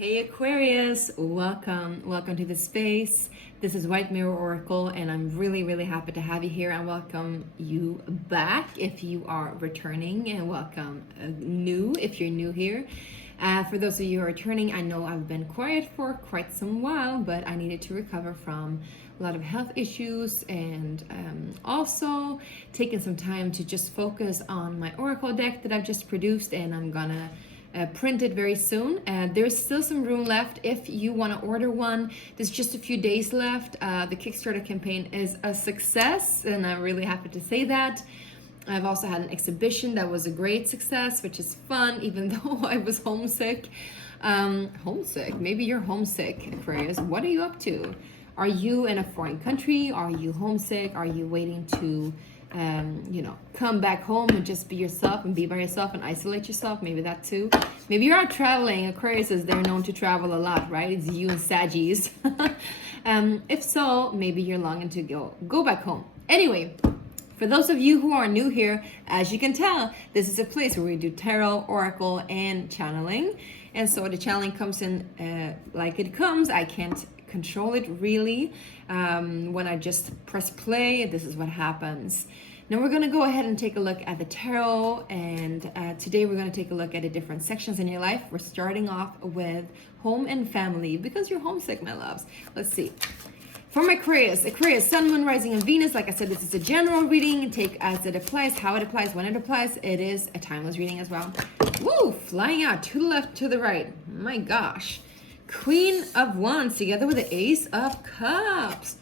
Hey Aquarius, welcome to the space. This is White Mirror Oracle and I'm really happy to have you here and welcome you back if you are returning, and welcome new if you're new here. For those of you who are returning, I know I've been quiet for quite some while, but I needed to recover from a lot of health issues and also taking some time to just focus on my Oracle deck that I've just produced, and I'm gonna print it very soon. There's still some room left if you want to order one. There's just a few days left. The Kickstarter campaign is a success and I'm really happy to say that. I've also had an exhibition that was a great success, which is fun even though I was homesick. Maybe you're homesick, Aquarius. What are you up to? Are you in a foreign country? Are you homesick? Are you waiting to come back home and just be yourself and be by yourself and isolate yourself? Maybe that too. Maybe you're out traveling. Aquarius is they're known to travel a lot, right? It's you and Saggies. If so, maybe you're longing to go back home. Anyway, for those of you who are new here, as you can tell, this is a place where we do tarot, oracle, and channeling. And so the channeling comes in like it comes. I can't control it really. When I just press play, this is what happens. Now we're going to go ahead and take a look at the tarot, and today we're going to take a look at the different sections in your life. We're starting off with home and family because you're homesick, my loves. Let's see. For my Aquarius, Sun, Moon, Rising, and Venus. Like I said, this is a general reading. Take as it applies, how it applies, when it applies. It is a timeless reading as well. Woo! Flying out to the left, to the right. My gosh. Queen of Wands together with the Ace of Cups.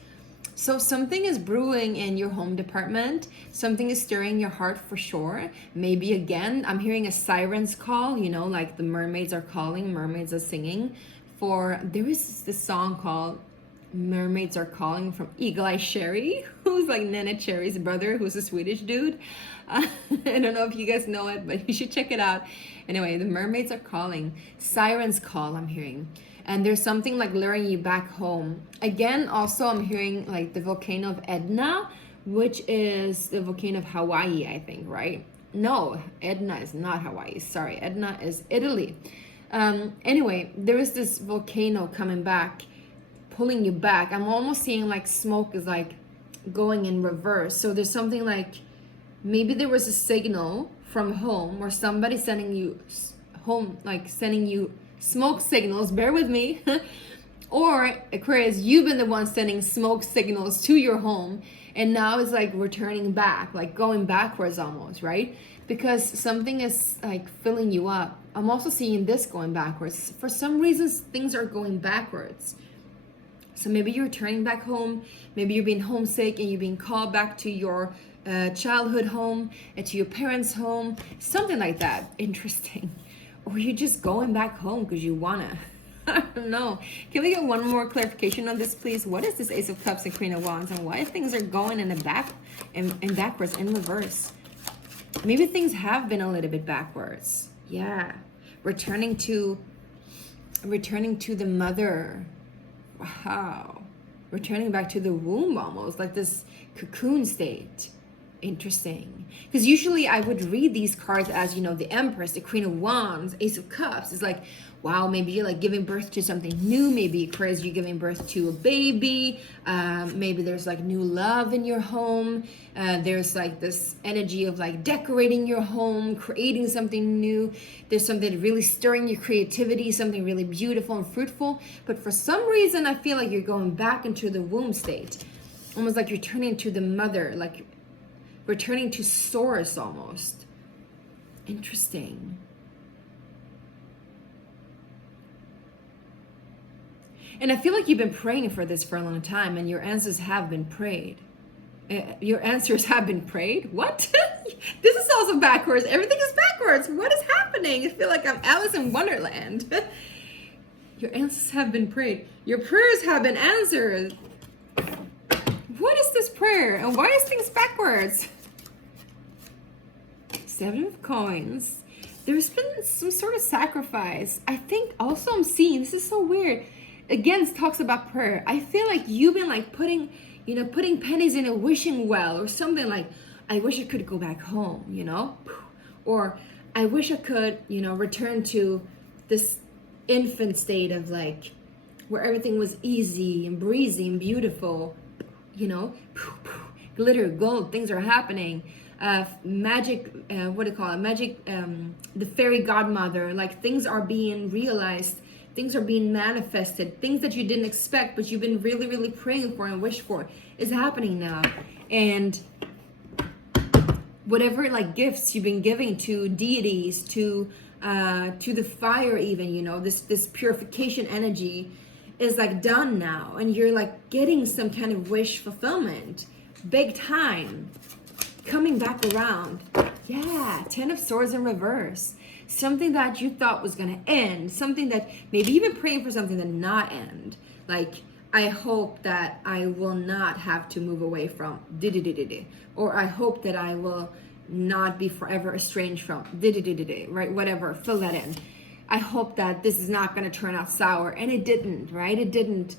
So something is brewing in your home department. Something is stirring your heart for sure. Maybe again, I'm hearing a siren's call, like the mermaids are calling, mermaids are singing. There is this song called Mermaids Are Calling from Eagle Eye Cherry, who's like Nana Cherry's brother, who's a Swedish dude. I don't know if you guys know it, but you should check it out. Anyway, the mermaids are calling. Siren's call, I'm hearing. And there's something like luring you back home. Again, also I'm hearing like the volcano of Etna, which is the volcano of Hawaii, I think, right? No, Etna is not Hawaii. Sorry, Etna is Italy. Anyway, there is this volcano coming back, pulling you back. I'm almost seeing like smoke is like going in reverse. So there's something like, maybe there was a signal from home or somebody sending you home, like sending you smoke signals, bear with me. Or Aquarius, you've been the one sending smoke signals to your home, and now it's like returning back, like going backwards almost, right? Because something is like filling you up. I'm also seeing this going backwards. For some reasons, things are going backwards. So maybe you're returning back home, maybe you're being homesick and you're being called back to your childhood home and to your parents' home, something like that. Interesting. Or you're just going back home because you wanna. I don't know. Can we get one more clarification on this, please? What is this Ace of Cups and Queen of Wands, and why things are going in the back and backwards, in reverse? Maybe things have been a little bit backwards. Yeah. Returning to the mother. Wow. Returning back to the womb almost, like this cocoon state. Interesting. Because usually I would read these cards as, the Empress, the Queen of Wands, Ace of Cups. It's like, wow, maybe you're like giving birth to something new. Maybe Aquarius, you're giving birth to a baby. Maybe there's like new love in your home. There's like this energy of like decorating your home, creating something new. There's something really stirring your creativity, something really beautiful and fruitful. But for some reason, I feel like you're going back into the womb state. Almost like you're turning to the mother, like returning to source almost. Interesting. And I feel like you've been praying for this for a long time, and your answers have been prayed. Your answers have been prayed? What? This is also backwards. Everything is backwards. What is happening? I feel like I'm Alice in Wonderland. Your answers have been prayed. Your prayers have been answered. What is this prayer? And why is things backwards? 7 of Coins. There's been some sort of sacrifice. I think also I'm seeing, this is so weird. Again, it talks about prayer. I feel like you've been like putting pennies in a wishing well or something, like, I wish I could go back home, Or I wish I could, return to this infant state of like, where everything was easy and breezy and beautiful, you know, glitter, gold, things are happening. Magic, what do you call it? Magic, the fairy godmother, like things are being realized, things are being manifested, things that you didn't expect, but you've been really, really praying for and wished for is happening now. And whatever like gifts you've been giving to deities, to the fire even, you know, this purification energy is like done now, and you're like getting some kind of wish fulfillment, big time, coming back around. Yeah, 10 of Swords in reverse. Something that you thought was gonna end, something that maybe you've been praying for something that not end. Like, I hope that I will not have to move away from or I hope that I will not be forever estranged from right? Whatever, fill that in. I hope that this is not going to turn out sour, and it didn't, right? It didn't.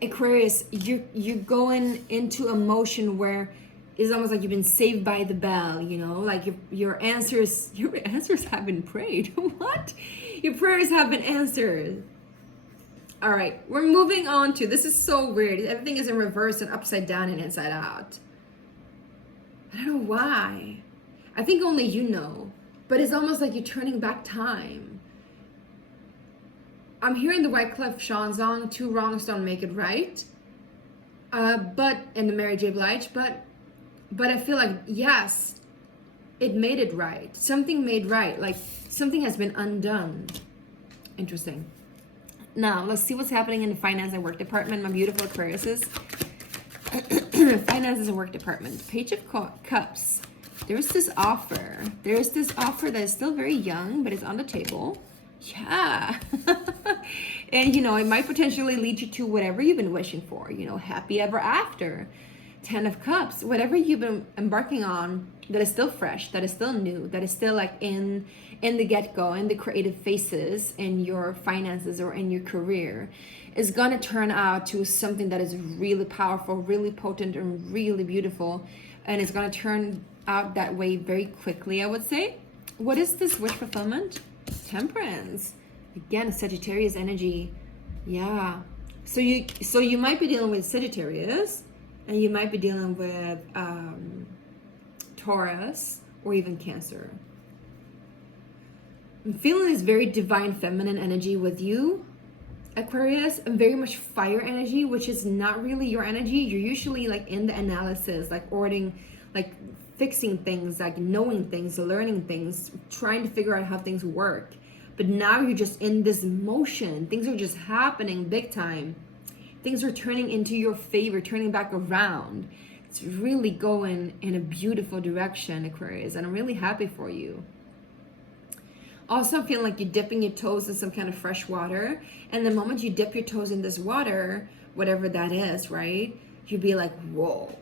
Aquarius, you're going into emotion where it's almost like you've been saved by the bell, you know, like your answers have been prayed. What? Your prayers have been answered. All right, we're moving on to, this is so weird. Everything is in reverse and upside down and inside out. I don't know why. I think only you know, but it's almost like you're turning back time. I'm hearing the Wyclef Jean song, 2 wrongs don't make it right. And the Mary J. Blige, but I feel like, yes, it made it right. Something made right, like something has been undone. Interesting. Now, let's see what's happening in the finance and work department, my beautiful Aquariuses. Finances and work department. Page of Cups. There's this offer. There's this offer that is still very young, but it's on the table. Yeah. And, you know, it might potentially lead you to whatever you've been wishing for, you know, happy ever after. 10 of Cups. Whatever you've been embarking on that is still fresh, that is still new, that is still like in the get-go, in the creative phases in your finances or in your career, is going to turn out to something that is really powerful, really potent, and really beautiful. And it's going to turn out that way very quickly, I would say. What is this wish fulfillment? Temperance. Again, Sagittarius energy. Yeah. So you might be dealing with Sagittarius, and you might be dealing with Taurus or even Cancer. I'm feeling this very divine feminine energy with you, Aquarius, and very much fire energy, which is not really your energy. You're usually like in the analysis, like ordering, like fixing things, like knowing things, learning things, trying to figure out how things work. But now you're just in this motion. Things are just happening big time. Things are turning into your favor, turning back around. It's really going in a beautiful direction, Aquarius, and I'm really happy for you. Also, feeling like you're dipping your toes in some kind of fresh water, and the moment you dip your toes in this water, whatever that is, right, you'll be like, whoa,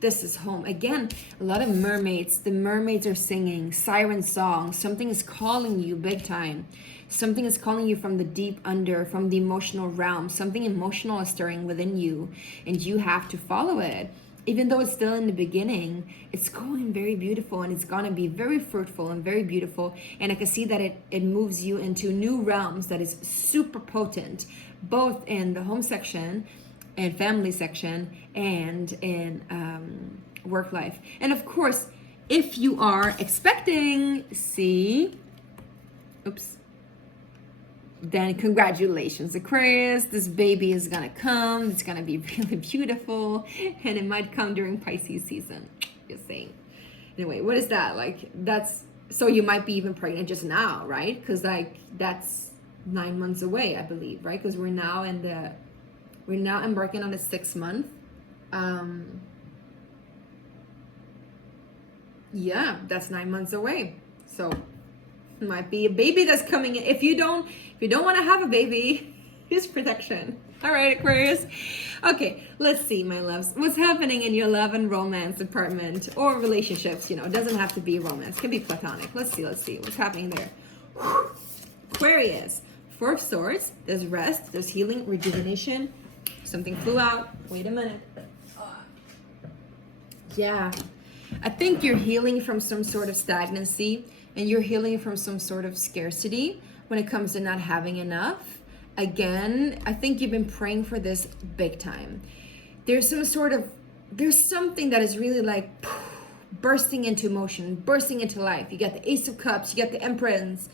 this is home. Again, a lot of mermaids. The mermaids are singing siren songs. Something is calling you big time. Something is calling you from the deep under, from the emotional realm. Something emotional is stirring within you, and you have to follow it. Even though it's still in the beginning, it's going very beautiful, and it's going to be very fruitful and very beautiful. And I can see that it moves you into new realms that is super potent, both in the home section and family section and in work life. And of course, if you are expecting, then congratulations, Aquarius. This baby is gonna come. It's gonna be really beautiful, and it might come during Pisces season. Just saying. Anyway, what is that? Like, that's, so you might be even pregnant just now, right? Because like that's 9 months away, I believe, right? Because we're now embarking on the 6th month. Yeah, that's 9 months away. So might be a baby that's coming in. If you don't want to have a baby, use protection. All right, Aquarius. Okay, let's see, my loves. What's happening in your love and romance department or relationships? You know, it doesn't have to be romance. It can be platonic. Let's see what's happening there. Aquarius. 4 of Swords. There's rest. There's healing, rejuvenation. Something flew out. Wait a minute. Yeah. I think you're healing from some sort of stagnancy, and you're healing from some sort of scarcity. when it comes to not having enough. Again, I think you've been praying for this big time. There's something that is really like bursting into motion, bursting into life. You got the Ace of Cups, you got the Empress.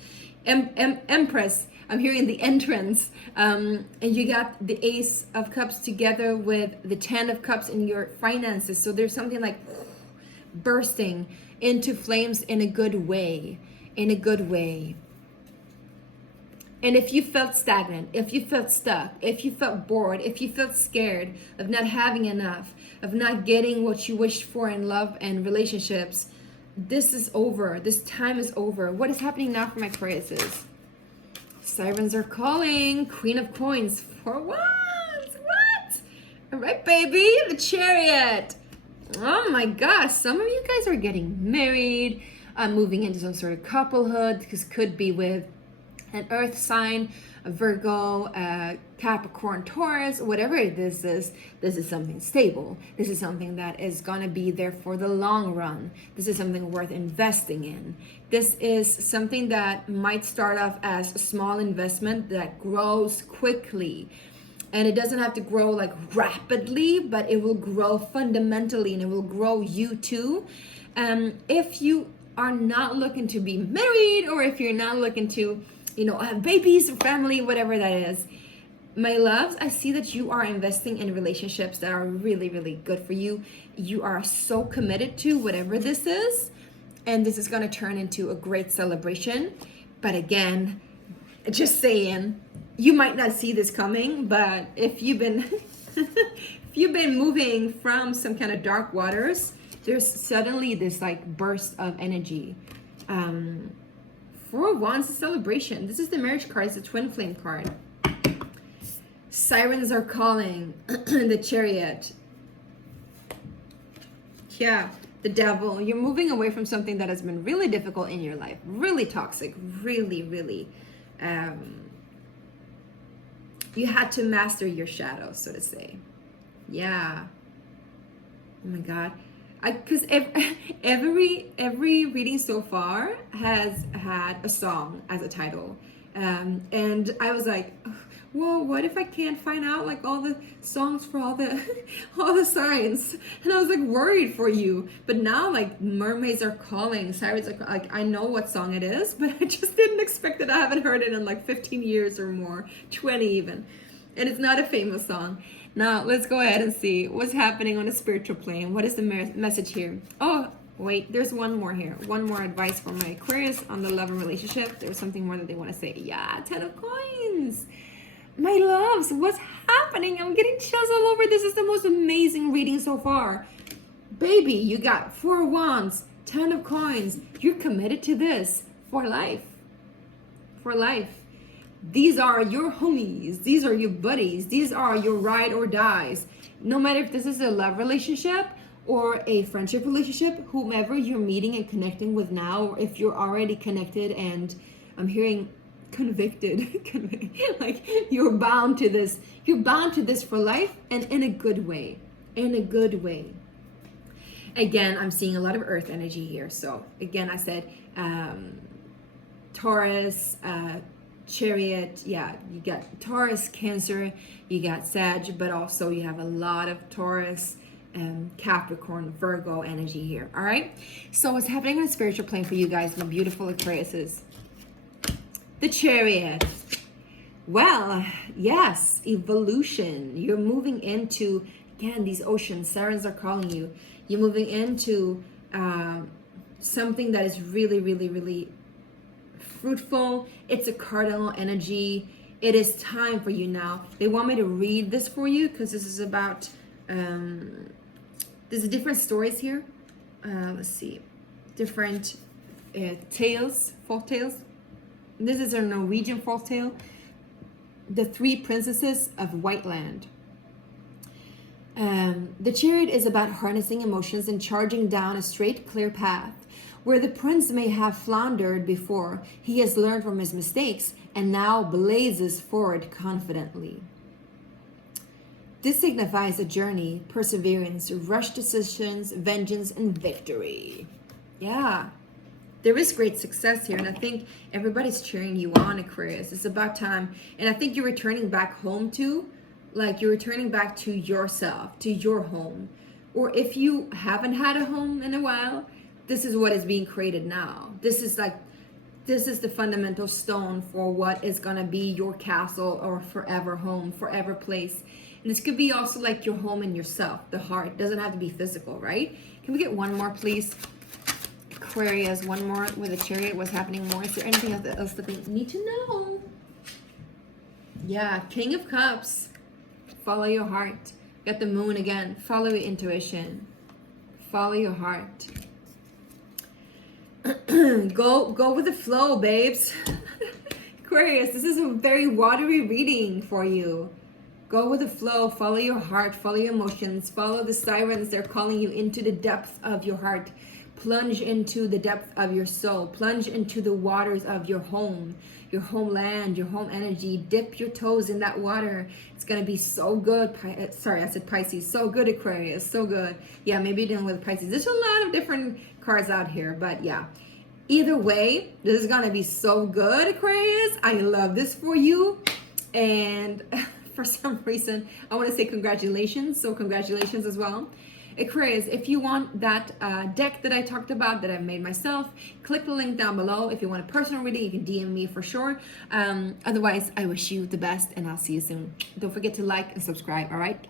I'm hearing the entrance, and you got the Ace of Cups together with the 10 of Cups in your finances. So there's something like bursting into flames in a good way, in a good way. And if you felt stagnant, if you felt stuck, if you felt bored, if you felt scared of not having enough, of not getting what you wished for in love and relationships, this is over. This time is over. What is happening now for my Aquariuses? Sirens are calling. Queen of Coins. For what? What? All right, baby. The Chariot. Oh my gosh. Some of you guys are getting married, moving into some sort of couplehood. This could be with an earth sign, a Virgo, Capricorn, Taurus, whatever this is something stable. This is something that is going to be there for the long run. This is something worth investing in. This is something that might start off as a small investment that grows quickly. And it doesn't have to grow like rapidly, but it will grow fundamentally, and it will grow you too. If you are not looking to be married, or if you're not looking to have babies or family, whatever that is. My loves, I see that you are investing in relationships that are really, really good for you. You are so committed to whatever this is, and this is going to turn into a great celebration. But again, just saying, you might not see this coming, but if you've been moving from some kind of dark waters, there's suddenly this like burst of energy. Four of Wands is celebration. This is the marriage card. It's a twin flame card. Sirens are calling. The Chariot. Yeah, the Devil. You're moving away from something that has been really difficult in your life. Really toxic. Really, really. You had to master your shadow, so to say. Yeah. Oh my God. Because every reading so far has had a song as a title, and I was like, whoa, what if I can't find out like all the songs for all the signs? And I was like worried for you. But now like Mermaids are calling, Sirens are like, I know what song it is, but I just didn't expect it. I haven't heard it in like 15 years or more, 20 even, and it's not a famous song. Now, let's go ahead and see what's happening on a spiritual plane. What is the message here? Oh, wait, there's one more here. One more advice for my Aquarius on the love and relationship. There's something more that they want to say. Yeah, 10 of Coins. My loves, what's happening? I'm getting chills all over. This is the most amazing reading so far. Baby, you got 4 of Wands, 10 of Coins. You're committed to this for life. For life. These are your homies. These are your buddies. These are your ride or dies. No matter if this is a love relationship or a friendship relationship, whomever you're meeting and connecting with now, or if you're already connected and I'm hearing convicted, like you're bound to this. You're bound to this for life, and in a good way. In a good way. Again, I'm seeing a lot of earth energy here. So again, I said Taurus, Chariot, yeah, you got Taurus, Cancer, you got Sag, but also you have a lot of Taurus, Capricorn, Virgo energy here. All right, so what's happening on a spiritual plane for you guys, my beautiful Aquariuses? The Chariot. Well, yes, evolution. You're moving into, again, these oceans. Sirens are calling you. You're moving into something that is really, really, really fruitful. It's a cardinal energy. It is time for you now. They want me to read this for you because this is about there's different stories here. Let's see, different tales, folk tales. This is a Norwegian folk tale, The Three Princesses of Whiteland. The Chariot is about harnessing emotions and charging down a straight, clear path. Where the prince may have floundered before, he has learned from his mistakes and now blazes forward confidently. This signifies a journey, perseverance, rushed decisions, vengeance, and victory. Yeah, there is great success here, and I think everybody's cheering you on, Aquarius. It's about time, and I think you're returning back home to, like you're returning back to yourself, to your home. Or if you haven't had a home in a while, this is what is being created now. This is the fundamental stone for what is gonna be your castle or forever home, forever place. And this could be also like your home in yourself, the heart. It doesn't have to be physical, right? Can we get one more, please? Aquarius, one more with the Chariot. What's happening more? Is there anything else that we need to know? Yeah, King of Cups. Follow your heart. Got the Moon again. Follow your intuition. Follow your heart. Go with the flow, babes. Aquarius, this is a very watery reading for you. Go with the flow. Follow your heart. Follow your emotions. Follow the sirens. They're calling you into the depths of your heart. Plunge into the depth of your soul. Plunge into the waters of your home, your homeland, your home energy. Dip your toes in that water. It's going to be so good. Sorry, I said Pisces. So good, Aquarius. So good. Yeah, maybe you're dealing with Pisces. There's a lot of different cards out here, but yeah. Either way, this is going to be so good, Aquarius. I love this for you. And for some reason, I want to say congratulations. So congratulations as well. Aquarius, if you want that deck that I talked about that I made myself, click the link down below. If you want a personal reading, you can DM me for sure. Otherwise, I wish you the best and I'll see you soon. Don't forget to like and subscribe, all right?